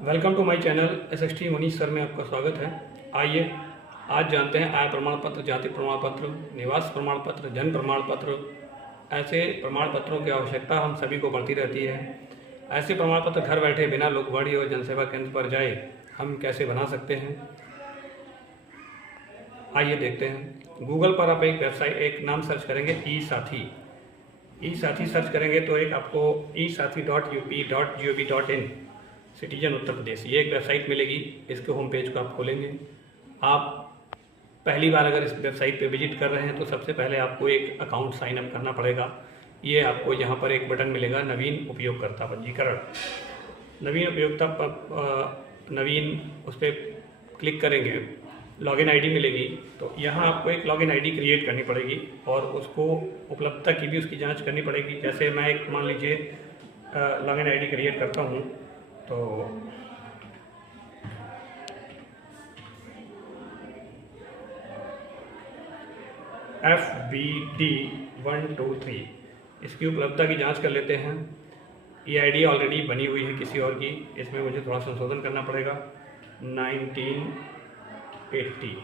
Welcome to my channel SXT Manish sir में आपका स्वागत है। आइए आज जानते हैं आय प्रमाण पत्र, जाति प्रमाण पत्र, निवास प्रमाण पत्र, जन्म प्रमाण पत्र, ऐसे प्रमाण पत्रों की आवश्यकता हम सभी को पड़ती रहती है। ऐसे प्रमाण पत्र घर बैठे बिना लोकवाणी और जनसेवा केंद्र पर जाए हम कैसे बना सकते हैं, आइए देखते हैं। गूगल पर आप एक नाम सर्च करेंगे, ई साथी सर्च करेंगे तो एक आपको eSathi.up.gov.in सिटीजन उत्तर प्रदेश ये एक वेबसाइट मिलेगी। इसके होम पेज को आप खोलेंगे। आप पहली बार अगर इस वेबसाइट पे विजिट कर रहे हैं तो सबसे पहले आपको एक अकाउंट साइन अप करना पड़ेगा। ये आपको यहाँ पर एक बटन मिलेगा, नवीन उपयोगकर्ता पंजीकरण। नवीन उस पर क्लिक करेंगे, लॉगिन आईडी मिलेगी। तो यहाँ आपको एक लॉगिन आईडी क्रिएट करनी पड़ेगी और उसको उपलब्धता की भी उसकी जांच करनी पड़ेगी। जैसे मैं एक मान लीजिए लॉगिन आईडी क्रिएट करता हूँ तो FBD123 इसकी उपलब्धता की जांच कर लेते हैं। ये आईडी ऑलरेडी बनी हुई है किसी और की, इसमें मुझे थोड़ा संशोधन करना पड़ेगा। 1980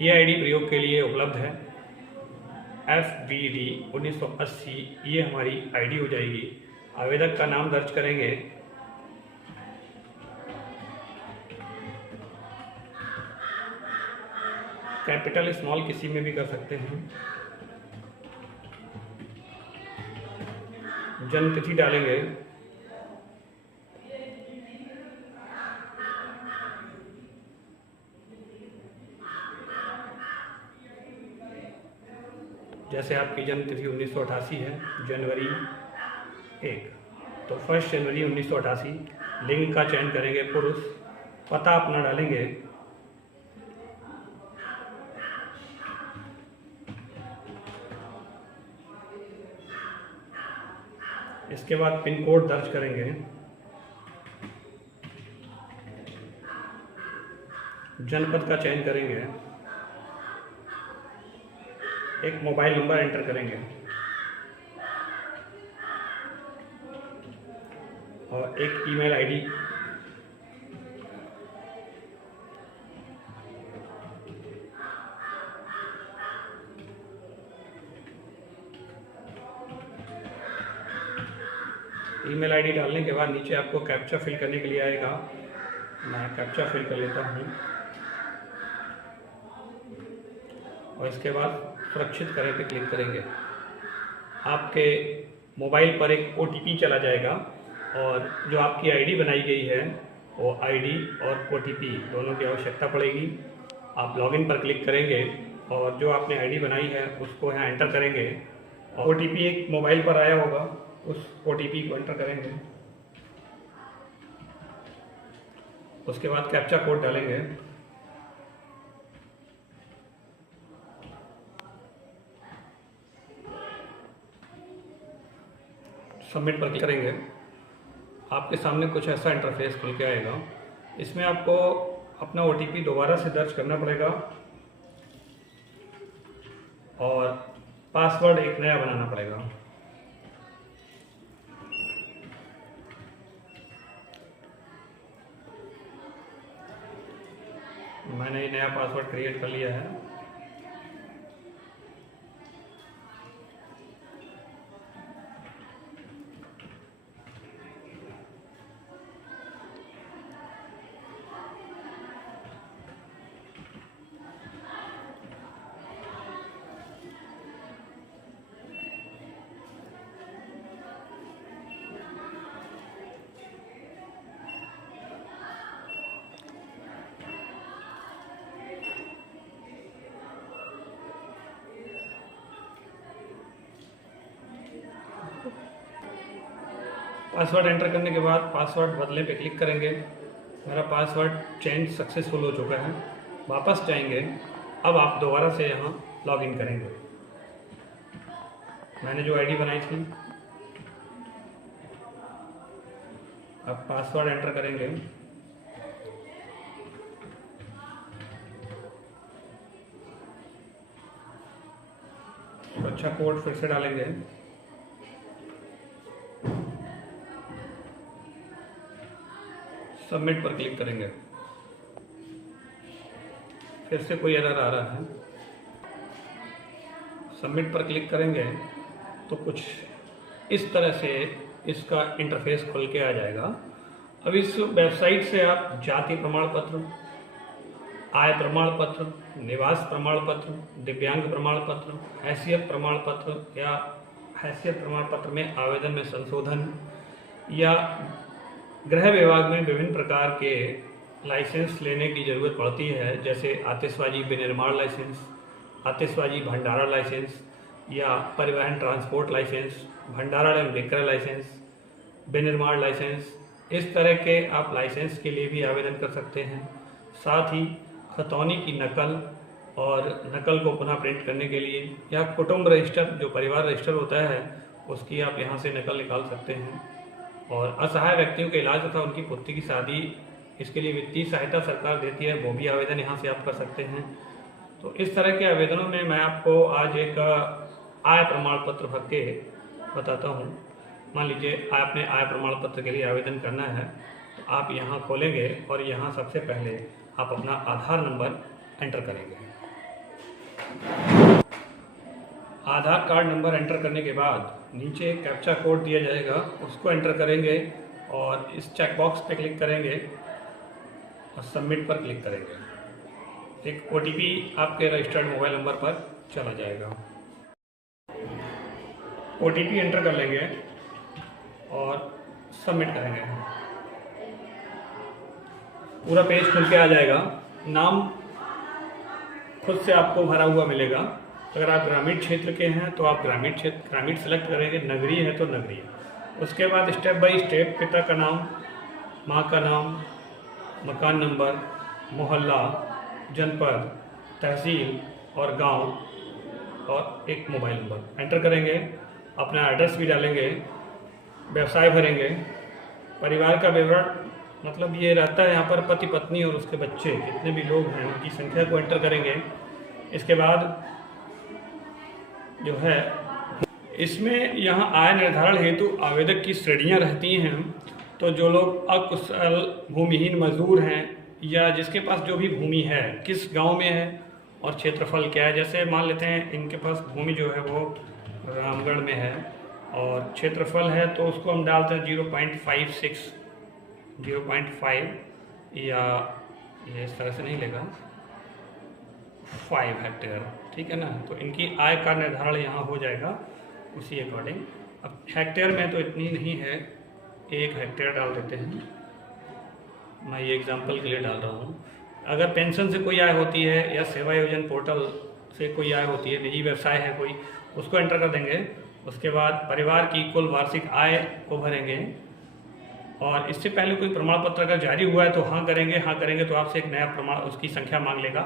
ये आईडी प्रयोग के लिए उपलब्ध है। FBD 1980 ये हमारी आईडी हो जाएगी। आवेदक का नाम दर्ज करेंगे। कैपिटल स्मॉल किसी में भी कर सकते हैं। जन्म तिथि डालेंगे। जैसे आपकी जन्म तिथि 1988 है, जनवरी 1, तो 1 जनवरी 1988। लिंग का चयन करेंगे पुरुष। पता अपना डालेंगे। इसके बाद पिन कोड दर्ज करेंगे। जनपद का चयन करेंगे। एक मोबाइल नंबर एंटर करेंगे और एक ईमेल आईडी। ईमेल आईडी डालने के बाद नीचे आपको कैप्चा फिल करने के लिए आएगा। मैं कैप्चा फिल कर लेता हूँ और इसके बाद सुरक्षित करें पे क्लिक करेंगे। आपके मोबाइल पर एक OTP चला जाएगा और जो आपकी आईडी बनाई गई है वो आईडी और OTP दोनों की आवश्यकता पड़ेगी। आप लॉगिन पर क्लिक करेंगे और जो आपने आईडी बनाई है उसको यहाँ एंटर करेंगे और OTP एक मोबाइल पर आया होगा, उस OTP को एंटर करेंगे। उसके बाद कैप्चा कोड डालेंगे। सबमिट पर क्लिक करेंगे। आपके सामने कुछ ऐसा इंटरफेस खुल के आएगा। इसमें आपको अपना OTP दोबारा से दर्ज करना पड़ेगा और पासवर्ड एक नया बनाना पड़ेगा। मैंने ये नया पासवर्ड क्रिएट कर लिया है। पासवर्ड एंटर करने के बाद पासवर्ड बदले पे क्लिक करेंगे। मेरा पासवर्ड चेंज सक्सेसफुल हो चुका है। वापस जाएंगे। अब आप दोबारा से यहाँ लॉगिन करेंगे। मैंने जो आईडी बनाई थी, अब पासवर्ड एंटर करेंगे। सुरक्षा कोड फिर से डालेंगे। सबमिट पर क्लिक करेंगे। फिर से कोई एरर आ रहा है। सबमिट पर क्लिक करेंगे तो कुछ इस तरह से इसका इंटरफेस खुल के आ जाएगा। अब इस वेबसाइट से आप जाति प्रमाण पत्र, आय प्रमाण पत्र, निवास प्रमाण पत्र, दिव्यांग प्रमाण पत्र, हैसियत प्रमाण पत्र या हैसियत प्रमाण पत्र में आवेदन में संशोधन, या गृह विभाग में विभिन्न प्रकार के लाइसेंस लेने की ज़रूरत पड़ती है, जैसे आतिशबाजी विनिर्माण लाइसेंस, आतिशबाजी भंडारण लाइसेंस या परिवहन ट्रांसपोर्ट लाइसेंस, भंडारण एवं विक्रय लाइसेंस, विनिर्माण लाइसेंस। इस तरह के आप लाइसेंस के लिए भी आवेदन कर सकते हैं। साथ ही खतौनी की नकल और नकल को पुनः प्रिंट करने के लिए, या कुटुंब रजिस्टर जो परिवार रजिस्टर होता है उसकी आप यहाँ से नकल निकाल सकते हैं। और असहाय व्यक्तियों के इलाज तथा उनकी पुत्री की शादी, इसके लिए वित्तीय सहायता सरकार देती है, वो भी आवेदन यहाँ से आप कर सकते हैं। तो इस तरह के आवेदनों में मैं आपको आज एक आय प्रमाण पत्र भर के बताता हूँ। मान लीजिए आपने आय प्रमाण पत्र के लिए आवेदन करना है, तो आप यहाँ खोलेंगे और यहाँ सबसे पहले आप अपना आधार नंबर एंटर करेंगे। आधार कार्ड नंबर एंटर करने के बाद नीचे कैप्चा कोड दिया जाएगा, उसको एंटर करेंगे और इस चेक बॉक्स पे क्लिक करेंगे और सबमिट पर क्लिक करेंगे। एक OTP आपके रजिस्टर्ड मोबाइल नंबर पर चला जाएगा। OTP एंटर कर लेंगे और सबमिट करेंगे। पूरा पेज खुल के आ जाएगा। नाम खुद से आपको भरा हुआ मिलेगा। अगर आप ग्रामीण क्षेत्र के हैं तो आप ग्रामीण सेलेक्ट करेंगे, नगरीय है तो नगरीय। उसके बाद स्टेप बाय स्टेप पिता का नाम, माँ का नाम, मकान नंबर, मोहल्ला, जनपद, तहसील और गांव और एक मोबाइल नंबर एंटर करेंगे। अपना एड्रेस भी डालेंगे, व्यवसाय भरेंगे, परिवार का विवरण, मतलब ये रहता है यहाँ पर पति पत्नी और उसके बच्चे जितने भी लोग हैं उनकी संख्या को एंटर करेंगे। इसके बाद जो है इसमें यहाँ आय निर्धारण हेतु आवेदक की श्रेणियाँ रहती हैं। तो जो लोग अकुशल भूमिहीन मजदूर हैं या जिसके पास जो भी भूमि है, किस गांव में है और क्षेत्रफल क्या है, जैसे मान लेते हैं इनके पास भूमि जो है वो रामगढ़ में है और क्षेत्रफल है तो उसको हम डालते हैं 0.56, 0.5 या ये इस तरह से नहीं लेगा, 5 हेक्टेयर, ठीक है ना। तो इनकी आय का निर्धारण यहाँ हो जाएगा उसी अकॉर्डिंग। अब हेक्टेयर में तो इतनी नहीं है, 1 हेक्टेयर डाल देते हैं। मैं ये एग्जांपल के लिए डाल रहा हूँ। अगर पेंशन से कोई आय होती है या सेवा योजन पोर्टल से कोई आय होती है, निजी व्यवसाय है कोई, उसको एंटर कर देंगे। उसके बाद परिवार की कुल वार्षिक आय को भरेंगे और इससे पहले कोई प्रमाण पत्र अगर जारी हुआ है तो हाँ करेंगे। हाँ करेंगे तो आपसे एक नया प्रमाण, उसकी संख्या मांग लेगा,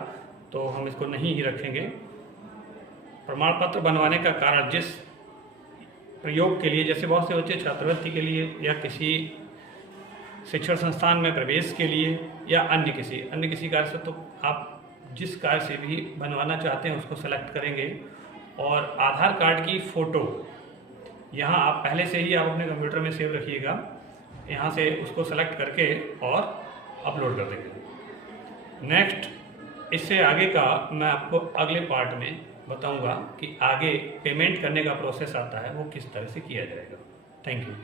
तो हम इसको नहीं ही रखेंगे। प्रमाण पत्र बनवाने का कारण, जिस प्रयोग के लिए, जैसे बहुत से बच्चे छात्रवृत्ति के लिए या किसी शिक्षण संस्थान में प्रवेश के लिए या अन्य किसी कार्य से, तो आप जिस कार्य से भी बनवाना चाहते हैं उसको सेलेक्ट करेंगे। और आधार कार्ड की फ़ोटो यहाँ आप पहले से ही आप अपने कंप्यूटर में सेव रखिएगा, यहाँ से उसको सेलेक्ट करके और अपलोड कर देंगे। नेक्स्ट, इससे आगे का मैं आपको अगले पार्ट में बताऊंगा कि आगे पेमेंट करने का प्रोसेस आता है वो किस तरह से किया जाएगा। Thank you.